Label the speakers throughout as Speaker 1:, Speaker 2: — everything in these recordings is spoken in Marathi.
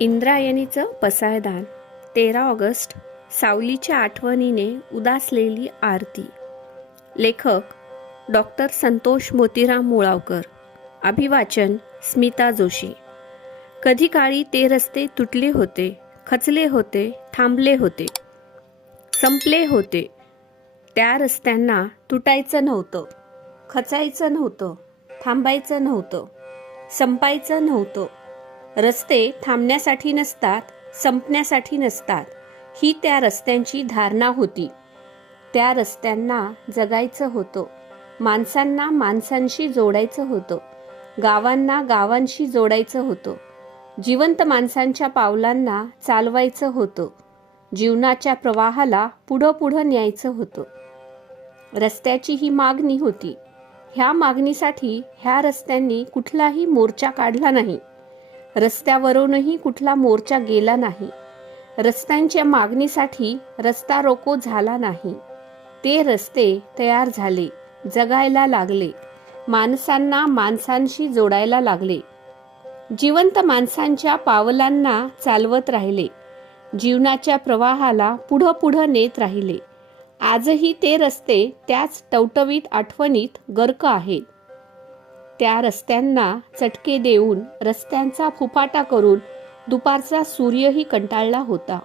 Speaker 1: इंद्रायणीचं पसायदान तेरा ऑगस्ट सावलीच्या आठवणीने उदासलेली आरती. लेखक डॉक्टर संतोष मोतीराम मुळावकर. अभिवाचन स्मिता जोशी. कधी काळी ते रस्ते तुटले होते खचले होते थांबले होते. संपले होते. त्या रस्त्यांना तुटायचं नव्हतं. खचायचं नव्हतं. थांबायचं नव्हतं. संपायचं नव्हतं. रस्ते थांबण्यासाठी नसतात संपण्यासाठी नसतात. ही त्या रस्त्यांची धारणा होती. त्या रस्त्यांना जगायचं होतं. माणसांना माणसांशी जोडायचं होतं. गावांना गावांशी जोडायचं होतं. जिवंत माणसांच्या पावलांना चालवायचं होतं. जीवनाच्या प्रवाहाला पुढं पुढं न्यायचं होतं. रस्त्याची ही मागणी होती. ह्या मागणीसाठी ह्या रस्त्यांनी कुठलाही मोर्चा काढला नाही. रस्त्यावरूनही कुठला मोर्चा गेला नाही. रस्त्यांच्या मागणीसाठी रस्ता रोको झाला नाही. ते रस्ते तयार झाले जगायला लागले. माणसांना माणसांशी जोडायला लागले. जिवंत माणसांच्या पावलांना चालवत राहिले. जीवनाच्या प्रवाहाला पुढं पुढं नेत राहिले. आजही ते रस्ते त्याच टवटवीत आठवणीत गर्क आहेत. त्या रस्त्यांना चटके देऊन रस्त्यांचा फुफाटा करून दुपारचा सूर्यही कंटाळला होता.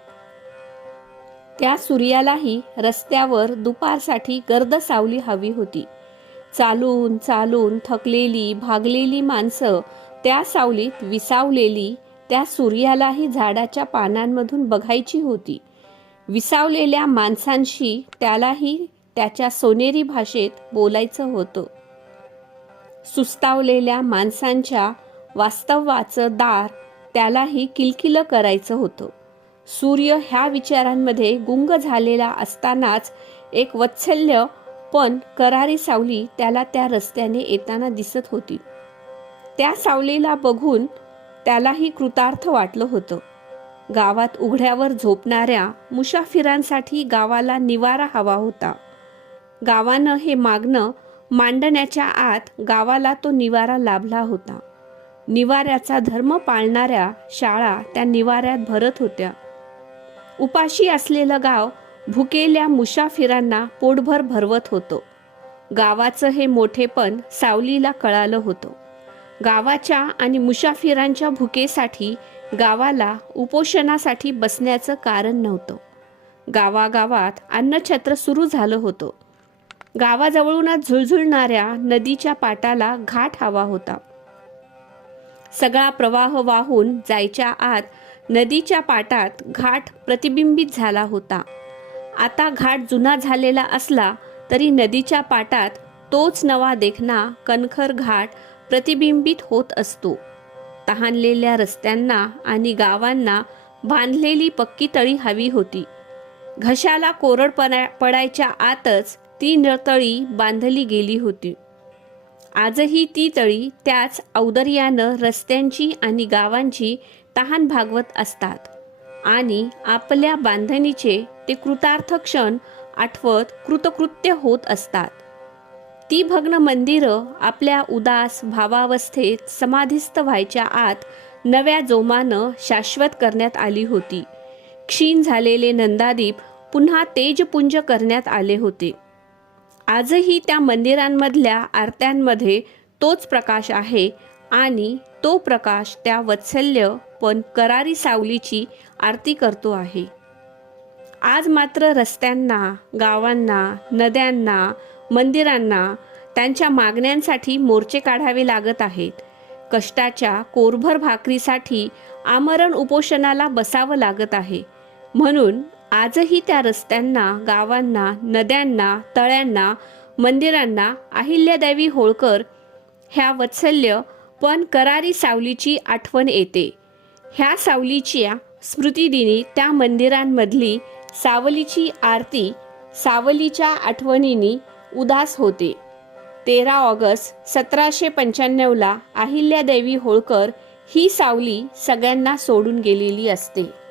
Speaker 1: त्या सूर्यालाही रस्त्यावर दुपारसाठी गर्द सावली हवी होती. चालून चालून थकलेली भागलेली माणसं त्या सावलीत विसावलेली त्या सूर्यालाही झाडाच्या पानांमधून बघायची होती. विसावलेल्या माणसांशी त्यालाही त्याच्या सोनेरी भाषेत बोलायचं होतं. सुस्तावलेल्या माणसांच्या वास्तवाचं दार त्यालाही किलकिलं करायचं होतं. सूर्य ह्या विचारांमध्ये गुंग झालेला असतानाच एक वत्सल्य पण करारी सावली त्याला त्या रस्त्याने येताना दिसत होती. त्या सावलीला बघून त्यालाही कृतार्थ वाटलं होतं. गावात उघड्यावर झोपणाऱ्या मुसाफिरांसाठी गावाला निवारा हवा होता. गावानं हे मागणं मांडण्याच्या आत गावाला तो निवारा लाभला होता. निवाऱ्याचा धर्म पाळणाऱ्या शाळा त्या निवाऱ्यात भरत होत्या. उपाशी असलेलं गाव भुकेल्या मुसाफिरांना पोटभर भरवत होतो. गावाचं हे मोठेपण सावलीला कळालं होतं. गावाच्या आणि मुसाफिरांच्या भुकेसाठी गावाला उपोषणासाठी बसण्याचं कारण नव्हतं. गावागावात अन्नछत्र सुरू झालं होतं. गावाजवळूनच झुळझुळणाऱ्या नदीच्या पाटाला घाट हवा होता. सगळा प्रवाह वाहून जायच्या आत नदीच्या पाटात घाट प्रतिबिंबित झाला होता. आता घाट जुना झालेला असला तरी नदीच्या पाटात तोच नवा देखना कणखर घाट प्रतिबिंबित होत असतो. तहानलेल्या रस्त्यांना आणि गावांना बांधलेली पक्की तळी हवी होती. घशाला कोरड पडायच्या आतच ती तळी बांधली गेली होती. आजही ती तळी त्याच औदर्यानं रस्त्यांची आणि गावांची तहान भागवत असतात. आणि आपल्या बांधणीचे ते कृतार्थ क्षण आठवत कृतकृत्य होत असतात. ती भग्न मंदिरं आपल्या उदास भावावस्थेत समाधिस्थ व्हायच्या आत नव्या जोमानं शाश्वत करण्यात आली होती. क्षीण झालेले नंदादीप पुन्हा तेजपुंज करण्यात आले होते. आजही त्या मंदिरांमधल्या आरत्यांमध्ये तोच प्रकाश आहे आणि तो प्रकाश त्या वत्सल्य पण करारी सावलीची आरती करतो आहे. आज मात्र रस्त्यांना गावांना नद्यांना मंदिरांना त्यांच्या मागण्यांसाठी मोर्चे काढावे लागत आहेत. कष्टाच्या कोरभर भाकरीसाठी आमरण उपोषणाला बसावं लागत आहे. म्हणून आजही त्या रस्त्यांना गावांना नद्यांना तळ्यांना मंदिरांना अहिल्यादेवी होळकर ह्या वत्सल्य पण करारी सावलीची आठवण येते. ह्या सावलीच्या स्मृतिदिनी त्या मंदिरांमधली सावलीची आरती सावलीच्या आठवणींनी उदास होते. तेरा ऑगस्ट सतराशे पंच्याण्णवला अहिल्यादेवी होळकर ही सावली सगळ्यांना सोडून गेलेली असते.